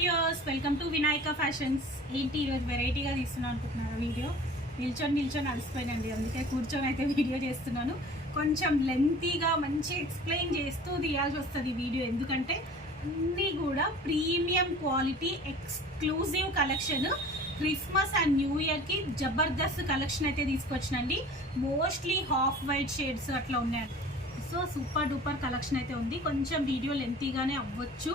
Viewers welcome to Vinayaka fashions. ఏంటి ఈరోజు వెరైటీగా తీస్తున్నాను అనుకుంటున్నారు వీడియో. నిల్చొని అలసిపోయినండి, అందుకే కూర్చొని అయితే వీడియో చేస్తున్నాను. కొంచెం లెంతీగా మంచి ఎక్స్ప్లెయిన్ చేస్తూ తీయాల్సి వస్తుంది వీడియో, ఎందుకంటే అన్నీ కూడా premium quality exclusive collection. Christmas and new ఇయర్కి జబర్దస్త్ కలెక్షన్ అయితే తీసుకొచ్చినండి. మోస్ట్లీ హాఫ్ వైట్ షేడ్స్ అట్లా ఉన్నాయి. సో సూపర్ డూపర్ కలెక్షన్ అయితే ఉంది. కొంచెం వీడియో లెంతీగానే అవ్వచ్చు,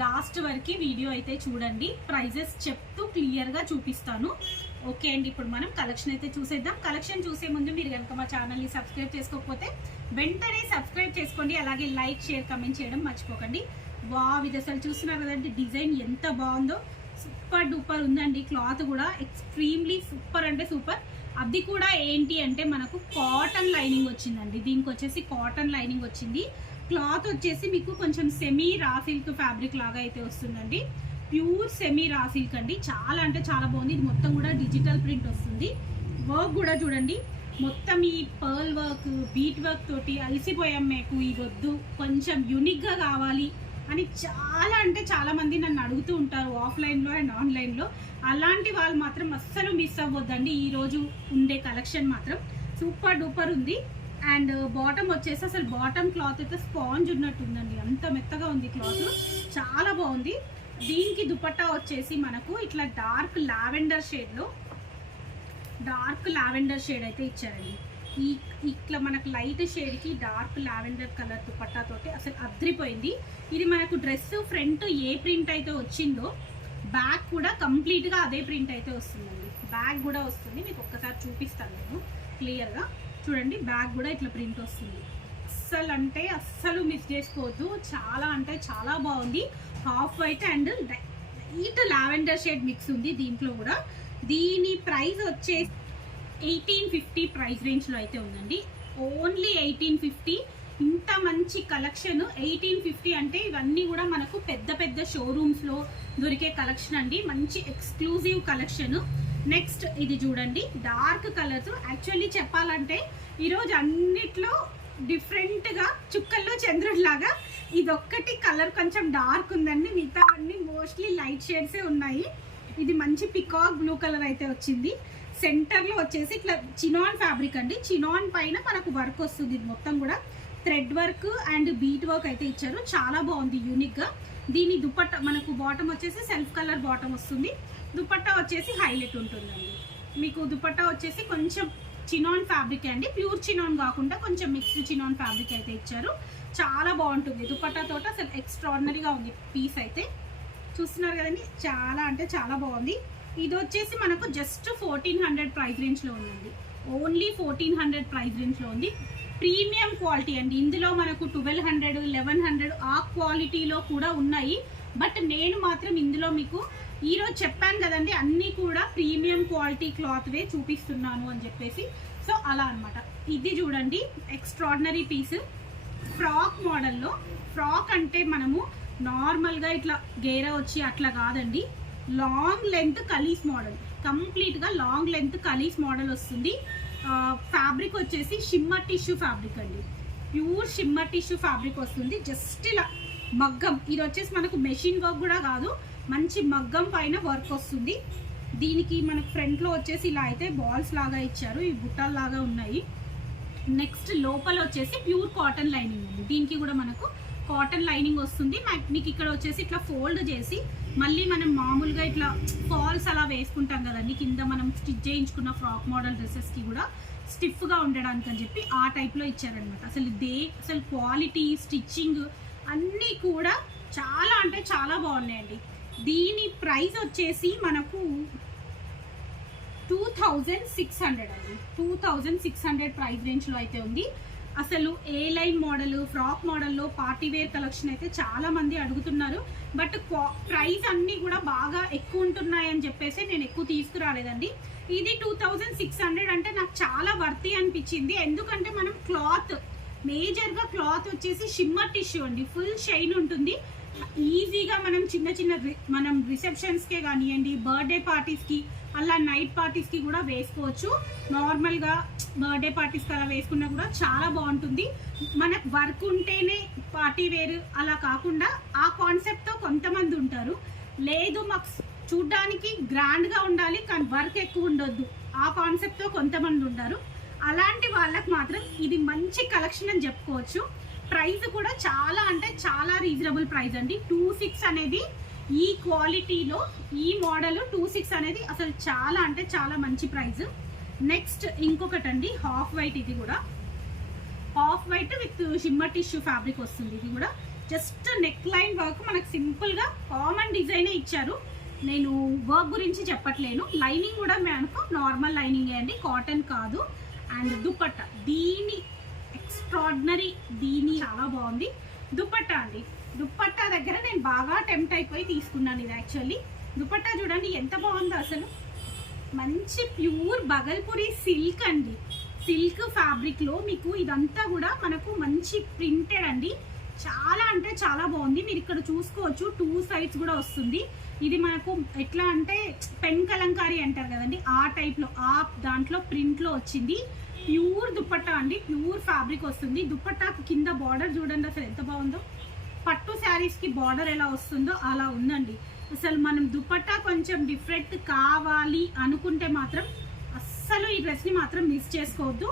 లాస్ట్ వరకు వీడియో అయితే చూడండి. ప్రైజెస్ చెప్తూ క్లియర్గా చూపిస్తాను. ఓకే అండి, ఇప్పుడు మనం కలెక్షన్ అయితే చూసేద్దాం. కలెక్షన్ చూసే ముందు మీరు కనుక మా ఛానల్ని సబ్స్క్రైబ్ చేసుకోకపోతే వెంటనే సబ్స్క్రైబ్ చేసుకోండి. అలాగే లైక్, షేర్, కమెంట్ చేయడం మర్చిపోకండి. ఇది అసలు చూస్తున్నారు కదండి, డిజైన్ ఎంత బాగుందో. సూపర్ డూపర్ ఉందండి. క్లాత్ కూడా ఎక్స్ట్రీమ్లీ సూపర్ అంటే సూపర్. అది కూడా ఏంటి అంటే మనకు కాటన్ లైనింగ్ వచ్చిందండి. దీనికి వచ్చేసి కాటన్ లైనింగ్ వచ్చింది. క్లాత్ వచ్చేసి మీకు కొంచెం సెమీ రా సిల్క్ ఫ్యాబ్రిక్ లాగా అయితే వస్తుందండి. ప్యూర్ సెమీ రా సిల్క్ అండి. చాలా అంటే చాలా బాగుంది. ఇది మొత్తం కూడా డిజిటల్ ప్రింట్ వస్తుంది. వర్క్ కూడా చూడండి, మొత్తం ఈ పర్ల్ వర్క్, బీట్ వర్క్ తోటి అలసిపోయాం. మీకు ఇది వద్దు, కొంచెం యూనిక్గా కావాలి అని చాలా అంటే చాలా మంది నన్ను అడుగుతూ ఉంటారు ఆఫ్లైన్లో అండ్ ఆన్లైన్లో. అలాంటి వాళ్ళు మాత్రం అస్సలు మిస్ అవ్వద్దండి. ఈరోజు ఉండే కలెక్షన్ మాత్రం సూపర్ డూపర్ ఉంది. అండ్ బాటమ్ వచ్చేసి అసలు బాటమ్ క్లాత్ అయితే స్పాంజ్ ఉన్నట్టు ఉందండి, అంత మెత్తగా ఉంది క్లాత్, చాలా బాగుంది. దీనికి దుపట్టా వచ్చేసి మనకు ఇట్లా డార్క్ లావెండర్ షేడ్ అయితే ఇచ్చారండి. ఇట్లా మనకు లైట్ షేడ్కి డార్క్ లావెండర్ కలర్ దుపట్టా తోటి అసలు అద్రిపోయింది. ఇది మనకు డ్రెస్ ఫ్రంట్ ఏ ప్రింట్ అయితే వచ్చిందో బ్యాక్ కూడా కంప్లీట్గా అదే ప్రింట్ అయితే వస్తుందండి. బ్యాక్ కూడా వస్తుంది, మీకు ఒక్కసారి చూపిస్తాను నేను క్లియర్గా. చూడండి, బ్యాక్ కూడా ఇట్లా ప్రింట్ వస్తుంది. అస్సలు అంటే అస్సలు మిస్ చేసుకోవద్దు. చాలా అంటే చాలా బాగుంది. Half white and light lavender shade mix ఉంది దీంట్లో కూడా. దీని ప్రైస్ వచ్చేసి 1850 ప్రైస్ రేంజ్లో అయితే ఉందండి. ఓన్లీ 1850. ఇంత మంచి కలెక్షన్ 1850 అంటే ఇవన్నీ కూడా మనకు పెద్ద పెద్ద షోరూమ్స్లో దొరికే కలెక్షన్ అండి. మంచి ఎక్స్క్లూజివ్ కలెక్షన్. నెక్స్ట్ ఇది చూడండి, డార్క్ కలర్స్. యాక్చువల్లీ చెప్పాలంటే ఈరోజు అన్నిట్లో డిఫరెంట్గా చుక్కల్లో చంద్రుడిలాగా ఇదొక్కటి కలర్ కొంచెం డార్క్ ఉందండి. మిగతా అన్ని మోస్ట్లీ లైట్ షేడ్సే ఉన్నాయి. ఇది మంచి పికాక్ బ్లూ కలర్ అయితే వచ్చింది. సెంటర్లో వచ్చేసి ఇట్లా చినాన్ ఫ్యాబ్రిక్ అండి. చినాన్ పైన మనకు వర్క్ వస్తుంది. ఇది మొత్తం కూడా thread work and bead work అయితే ఇచ్చారు. చాలా బాగుంది యూనిక్గా. దీని దుపట్టా మనకు బాటమ్ వచ్చేసి సెల్ఫ్ కలర్ బాటమ్ వస్తుంది. దుపట్టా వచ్చేసి హైలైట్ ఉంటుందండి. మీకు దుపట్టా వచ్చేసి కొంచెం చినాన్ ఫ్యాబ్రిక్ అండి, ప్యూర్ చినాన్ కాకుండా కొంచెం మిక్స్డ్ చినాన్ ఫ్యాబ్రిక్ అయితే ఇచ్చారు. చాలా బాగుంటుంది దుపట్టా తోట. అసలు ఎక్స్ట్రాడినరీగా ఉంది పీస్ అయితే. చూస్తున్నారు కదండి, చాలా అంటే చాలా బాగుంది. ఇది వచ్చేసి మనకు జస్ట్ 1400 ప్రైస్ రేంజ్లో ఉందండి. ఓన్లీ 1400 ప్రైస్ రేంజ్లో ఉంది. ప్రీమియం క్వాలిటీ అండి. ఇందులో మనకు 1200, 1100 ఆ క్వాలిటీలో కూడా ఉన్నాయి. బట్ నేను మాత్రం ఇందులో మీకు ఈరోజు చెప్పాను కదండి, అన్నీ కూడా ప్రీమియం క్వాలిటీ క్లాత్వే చూపిస్తున్నాను అని చెప్పేసి. సో అలా అనమాట. ఇది చూడండి, ఎక్స్ట్రాడినరీ పీస్. ఫ్రాక్ మోడల్లో. ఫ్రాక్ అంటే మనము నార్మల్గా ఇట్లా గేరా వచ్చి అట్లా కాదండి, లాంగ్ లెంత్ కలీస్ మోడల్. కంప్లీట్గా లాంగ్ లెంత్ కలీస్ మోడల్ వస్తుంది. ఫ్యాబ్రిక్ వచ్చేసి షిమ్మర్ టిష్యూ ఫ్యాబ్రిక్ అండి. ప్యూర్ షిమ్మర్ టిష్యూ ఫ్యాబ్రిక్ వస్తుంది. జస్ట్ ఇలా మగ్గం. ఇది వచ్చేసి మనకు మెషిన్ వర్క్ కూడా కాదు, మంచి మగ్గం పైన వర్క్ వస్తుంది. దీనికి మనకు ఫ్రంట్లో వచ్చేసి ఇలా అయితే బాల్స్ లాగా ఇచ్చారు, ఈ బుట్టాలు లాగా ఉన్నాయి. నెక్స్ట్ లోపల వచ్చేసి ప్యూర్ కాటన్ లైనింగ్ ఉంది. దీనికి కూడా మనకు కాటన్ లైనింగ్ వస్తుంది. మీకు ఇక్కడ వచ్చేసి ఇట్లా ఫోల్డ్ చేసి మళ్ళీ మనం మామూలుగా ఇట్లా ఫాల్స్ అలా వేసుకుంటాం కదండి కింద, మనం స్టిచ్ చేయించుకున్న ఫ్రాక్ మోడల్ డ్రెస్సెస్కి కూడా స్టిఫ్గా ఉండడానికి అని చెప్పి ఆ టైప్లో ఇచ్చారనమాట. అసలు క్వాలిటీ, స్టిచ్చింగ్ అన్నీ కూడా చాలా అంటే చాలా బాగున్నాయండి. దీని ప్రైస్ వచ్చేసి మనకు 2600 అండి. 2600 ప్రైస్ రేంజ్లో అయితే ఉంది. అసలు ఏ లైన్ మోడల్, ఫ్రాక్ మోడల్లో పార్టీవేర్ కలెక్షన్ అయితే చాలా మంది అడుగుతున్నారు. బట్ ప్రైస్ అన్నీ కూడా బాగా ఎక్కువ ఉంటున్నాయని చెప్పేసి నేను ఎక్కువ తీసుకురాలేదండి. ఇది 2600 అంటే నాకు చాలా వర్తి అనిపించింది. ఎందుకంటే మనం క్లాత్ మేజర్గా క్లాత్ వచ్చేసి షిమ్మర్ టిష్యూ అండి. ఫుల్ షైన్ ఉంటుంది. ఈజీగా మనం రిసెప్షన్స్కే కానివ్వండి, బర్త్డే పార్టీస్కి, అలా నైట్ పార్టీస్కి కూడా వేసుకోవచ్చు. నార్మల్గా బర్త్డే పార్టీస్కి అలా వేసుకున్నా కూడా చాలా బాగుంటుంది. మనకు వర్క్ ఉంటేనే పార్టీ వేర్ అలా కాకుండా ఆ కాన్సెప్ట్తో కొంతమంది ఉంటారు. లేదు మాకు చూడ్డానికి గ్రాండ్గా ఉండాలి కానీ వర్క్ ఎక్కువ ఉండొద్దు, ఆ కాన్సెప్ట్తో కొంతమంది ఉంటారు. అలాంటి వాళ్ళకి మాత్రం ఇది మంచి కలెక్షన్ అని చెప్పుకోవచ్చు. ప్రైస్ కూడా చాలా అంటే చాలా రీజనబుల్ ప్రైస్ అండి. 26 అనేది ఈ క్వాలిటీలో ఈ మోడల్ 26 అనేది అసలు చాలా అంటే చాలా మంచి ప్రైస్. నెక్స్ట్ ఇంకొకటి అండి, హాఫ్ వైట్. ఇది కూడా half white with shimmer tissue fabric వస్తుంది. ఇది కూడా జస్ట్ నెక్ లైన్ వర్క్ మనకు సింపుల్గా కామన్ డిజైనే ఇచ్చారు. నేను వర్క్ గురించి చెప్పట్లేను. లైనింగ్ కూడా మనకు నార్మల్ లైనింగే అండి, కాటన్ కాదు. అండ్ దుపట్టా దీని ఎక్స్ట్రాడినరీ, దీని చాలా బాగుంది. దుపట్టా అండి, దుపట్టా దగ్గర నేను బాగా టెంప్ట్ అయిపోయి తీసుకున్నాను. ఇది యాక్చువల్లీ దుపట్టా చూడండి ఎంత బాగుందో అసలు. మంచి ప్యూర్ బగల్పూరి సిల్క్ అండి, సిల్క్ ఫ్యాబ్రిక్లో మీకు ఇదంతా కూడా మనకు మంచి ప్రింటెడ్ అండి. చాలా అంటే చాలా బాగుంది. మీరు ఇక్కడ చూసుకోవచ్చు 2 సైడ్స్ కూడా వస్తుంది. ఇది మనకు ఎట్లా అంటే పెన్ కలంకారీ అంటారు కదండి, ఆ టైప్లో ఆ దాంట్లో ప్రింట్లో వచ్చింది. ప్యూర్ దుపట్టా అండి, ప్యూర్ ఫ్యాబ్రిక్ వస్తుంది. దుపట్టాకు కింద బార్డర్ చూడండి అసలు ఎంత బాగుందో. పట్టు శారీస్కి బార్డర్ ఎలా వస్తుందో అలా ఉందండి. అసలు మనం దుపట్టా కొంచెం డిఫరెంట్ కావాలి అనుకుంటే మాత్రం అస్సలు ఈ డ్రెస్ని మాత్రం మిస్ చేసుకోవద్దు.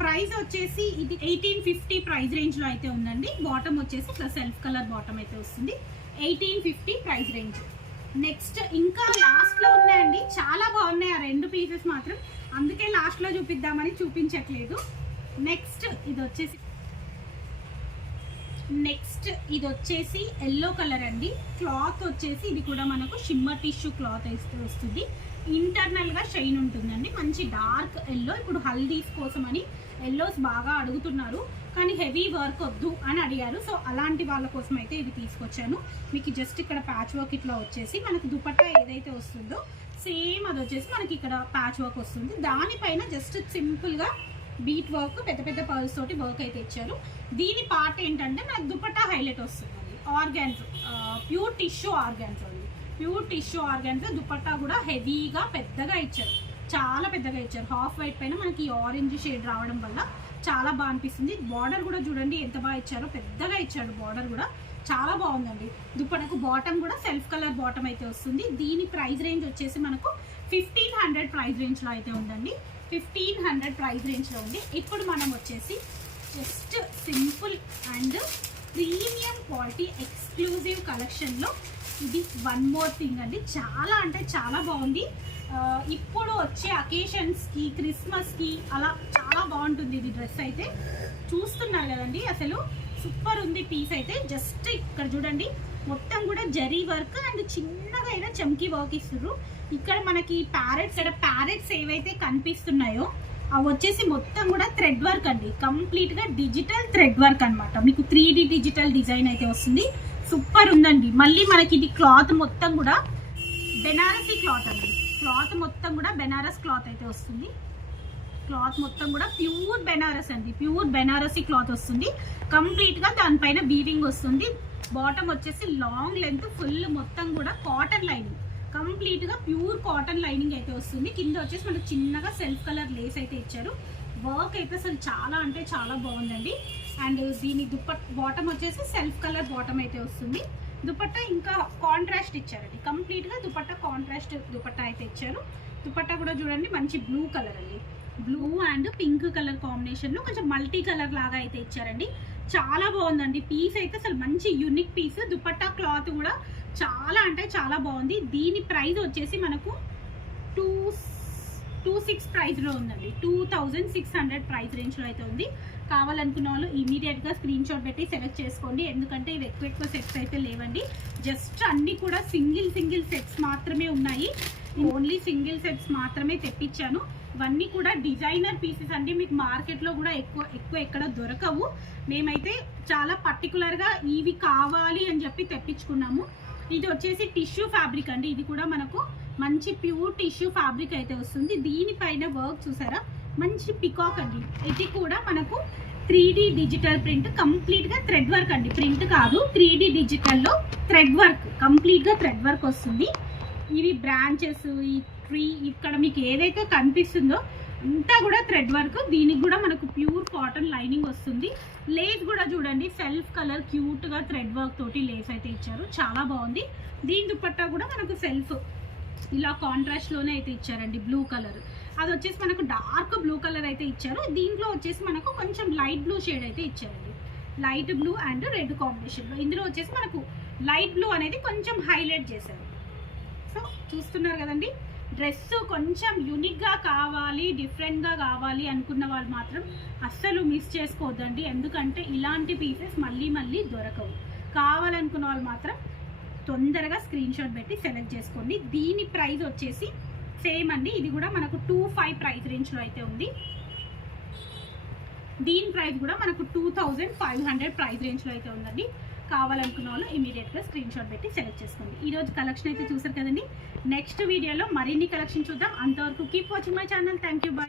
ప్రైస్ వచ్చేసి ఇది 1850 ప్రైస్ రేంజ్లో అయితే ఉందండి. బాటమ్ వచ్చేసి ఇట్లా సెల్ఫ్ కలర్ బాటమ్ అయితే వస్తుంది. 1850 ప్రైస్ రేంజ్. నెక్స్ట్ ఇంకా లాస్ట్లో ఉన్నాయండి, చాలా బాగున్నాయి ఆ 2 పీసెస్ మాత్రం, అందుకే లాస్ట్లో చూపిద్దామని చూపించట్లేదు. నెక్స్ట్ ఇది వచ్చేసి ఎల్లో కలర్ అండి. క్లాత్ వచ్చేసి ఇది కూడా మనకు షిమ్మర్ టిష్యూ క్లాత్ అయితే వస్తుంది. ఇంటర్నల్గా షైన్ ఉంటుందండి. మంచి డార్క్ ఎల్లో. ఇప్పుడు హల్దీస్ కోసం అని ఎల్లోస్ బాగా అడుగుతున్నారు కానీ హెవీ వర్క్ వద్దు అని అడిగారు. సో అలాంటి వాళ్ళ కోసం అయితే ఇది తీసుకొచ్చాను. మీకు జస్ట్ ఇక్కడ ప్యాచ్ వర్క్ ఇట్లా వచ్చేసి మనకు దుపట్టా ఏదైతే వస్తుందో సేమ్ అది వచ్చేసి మనకి ఇక్కడ ప్యాచ్ వర్క్ వస్తుంది. దానిపైన జస్ట్ సింపుల్గా బీట్ వర్క్ పెద్ద పెద్ద పర్ల్స్ తోటి వర్క్ అయితే ఇచ్చారు. దీని పార్ట్ ఏంటంటే మనకు దుపట్టా హైలైట్ వస్తుందండి. ఆర్గాన్స్, ప్యూర్ టిష్యూ ఆర్గాన్స్ అండి, ప్యూర్ టిష్యూ ఆర్గాన్స్. దుపట్టా కూడా హెవీగా పెద్దగా ఇచ్చారు, చాలా పెద్దగా ఇచ్చారు. హాఫ్ వైట్ పైన మనకి ఆరెంజ్ షేడ్ రావడం వల్ల చాలా బాగా అనిపిస్తుంది. బార్డర్ కూడా చూడండి ఎంత బాగా ఇచ్చారో, పెద్దగా ఇచ్చాడు బార్డర్ కూడా, చాలా బాగుందండి. దుపట్టకు బాటమ్ కూడా సెల్ఫ్ కలర్ బాటమ్ అయితే వస్తుంది. దీని ప్రైస్ రేంజ్ వచ్చేసి మనకు 1500 ప్రైస్ రేంజ్లో అయితే ఉందండి. 1500 ప్రైస్ రేంజ్లో ఉంది. ఇప్పుడు మనం వచ్చేసి just simple and premium quality exclusive కలెక్షన్లో ఇది వన్ మోర్ థింగ్ అండి. చాలా అంటే చాలా బాగుంది. ఇప్పుడు వచ్చే అకేషన్స్కి, క్రిస్మస్కి అలా చాలా బాగుంటుంది ఇది డ్రెస్ అయితే. చూస్తున్నారు కదండి అసలు సూపర్ ఉంది పీస్ అయితే. జస్ట్ ఇక్కడ చూడండి మొత్తం కూడా జరీ వర్క్ అండ్ చిన్నగా అయినా చమ్కీ వర్క్ ఇస్తున్నారు. ఇక్కడ మనకి ప్యారెట్స్ ఏవైతే కనిపిస్తున్నాయో అవి వచ్చేసి మొత్తం కూడా థ్రెడ్ వర్క్ అండి, కంప్లీట్గా డిజిటల్ థ్రెడ్ వర్క్ అనమాట. మీకు 3D డిజిటల్ డిజైన్ అయితే వస్తుంది. సూపర్ ఉందండి. మళ్ళీ మనకి ఇది క్లాత్ మొత్తం కూడా బెనారసీ క్లాత్ అండి. క్లాత్ మొత్తం కూడా బెనారస్ క్లాత్ అయితే వస్తుంది. క్లాత్ మొత్తం కూడా ప్యూర్ బెనారస్ అండి, ప్యూర్ బెనారసీ క్లాత్ వస్తుంది. కంప్లీట్గా దానిపైన వీవింగ్ వస్తుంది. బాటమ్ వచ్చేసి లాంగ్ లెంత్ ఫుల్ మొత్తం కూడా కాటన్ లైనింగ్, కంప్లీట్గా ప్యూర్ కాటన్ లైనింగ్ అయితే వస్తుంది. కింద వచ్చేసి మనకు చిన్నగా సెల్ఫ్ కలర్ లేస్ అయితే ఇచ్చారు. వర్క్ అయితే అసలు చాలా అంటే చాలా బాగుందండి. అండ్ దీని బాటమ్ వచ్చేసి సెల్ఫ్ కలర్ బాటమ్ అయితే వస్తుంది. దుపట్టా ఇంకా కాంట్రాస్ట్ ఇచ్చారండి, కంప్లీట్గా దుపట్టా కాంట్రాస్ట్ దుపట్టా అయితే ఇచ్చారు. దుపట్టా కూడా చూడండి మంచి బ్లూ కలర్ అండి, బ్లూ అండ్ పింక్ కలర్ కాంబినేషన్లో కొంచెం మల్టీ కలర్ లాగా అయితే ఇచ్చారండి. చాలా బాగుందండి పీస్ అయితే, అసలు మంచి యూనిక్ పీస్. దుపట్టా క్లాత్ కూడా చాలా అంటే చాలా బాగుంది. దీని ప్రైస్ వచ్చేసి మనకు 26 ప్రైస్లో ఉందండి. 2600 ప్రైస్ రేంజ్లో అయితే ఉంది. కావాలనుకున్న వాళ్ళు ఇమీడియట్గా స్క్రీన్ షాట్ పెట్టి సెలెక్ట్ చేసుకోండి, ఎందుకంటే ఇవి ఎక్కువ సెట్స్ అయితే లేవండి. జస్ట్ అన్నీ కూడా సింగిల్ సెట్స్ మాత్రమే ఉన్నాయి. ఓన్లీ సింగిల్ సెట్స్ మాత్రమే తెప్పించాను. ఇవన్నీ కూడా డిజైనర్ పీసెస్ అండి, మీకు మార్కెట్లో కూడా ఎక్కువ ఎక్కడ దొరకవు. మేమైతే చాలా పర్టికులర్గా ఇవి కావాలి అని చెప్పి తెప్పించుకున్నాము. ఇది వచ్చేసి టిష్యూ ఫ్యాబ్రిక్ అండి. ఇది కూడా మనకు మంచి ప్యూర్ టిష్యూ ఫ్యాబ్రిక్ అయితే వస్తుంది. దీనిపైన వర్క్ చూసారా, మంచి పికాక్ అండి. ఇది కూడా మనకు 3D డిజిటల్ ప్రింట్, కంప్లీట్గా థ్రెడ్ వర్క్ అండి, ప్రింట్ కాదు 3D డిజిటల్లో థ్రెడ్ వర్క్, కంప్లీట్గా థ్రెడ్ వర్క్ వస్తుంది. ఇవి బ్రాంచెస్, ఈ ట్రీ ఇక్కడ మీకు ఏదైతే కనిపిస్తుందో అంతా కూడా థ్రెడ్ వర్క్. దీనికి కూడా మనకు ప్యూర్ కాటన్ లైనింగ్ వస్తుంది. లేస్ కూడా చూడండి సెల్ఫ్ కలర్ క్యూట్గా థ్రెడ్ వర్క్ తోటి లేస్ అయితే ఇచ్చారు, చాలా బాగుంది. దీని దుపట్టా కూడా మనకు సెల్ఫ్ ఇలా కాంట్రాస్ట్లోనే అయితే ఇచ్చారండి, బ్లూ కలర్. అది వచ్చేసి మనకు డార్క్ బ్లూ కలర్ అయితే ఇచ్చారు. దీంట్లో వచ్చేసి మనకు కొంచెం లైట్ బ్లూ షేడ్ అయితే ఇచ్చారండి, లైట్ బ్లూ అండ్ రెడ్ కాంబినేషన్లో. ఇందులో వచ్చేసి మనకు లైట్ బ్లూ అనేది కొంచెం హైలైట్ చేశారు. సో చూస్తున్నారు కదండి, డ్రెస్ కొంచెం యూనిక్గా కావాలి, డిఫరెంట్గా కావాలి అనుకున్న వాళ్ళు మాత్రం అస్సలు మిస్ చేసుకోవద్దండి. ఎందుకంటే ఇలాంటి పీసెస్ మళ్ళీ మళ్ళీ దొరకవు. కావాలనుకున్న వాళ్ళు మాత్రం తొందరగా స్క్రీన్ షాట్ పెట్టి సెలెక్ట్ చేసుకోండి. దీని ప్రైస్ వచ్చేసి సేమ్ అండి, ఇది కూడా మనకు 2500 ప్రైస్ రేంజ్లో అయితే ఉంది. దీని ప్రైస్ కూడా మనకు 2500 ప్రైస్ రేంజ్లో అయితే ఉందండి. కావాలనుకున్న వాళ్ళు ఇమీడియట్గా స్క్రీన్ షాట్ పెట్టి సెలెక్ట్ చేసుకోండి. ఈరోజు కలెక్షన్ అయితే చూసారు కదండి. నెక్స్ట్ వీడియోలో మరిన్ని కలెక్షన్ చూద్దాం. అంతవరకు keep watching my channel. Thank you, bye.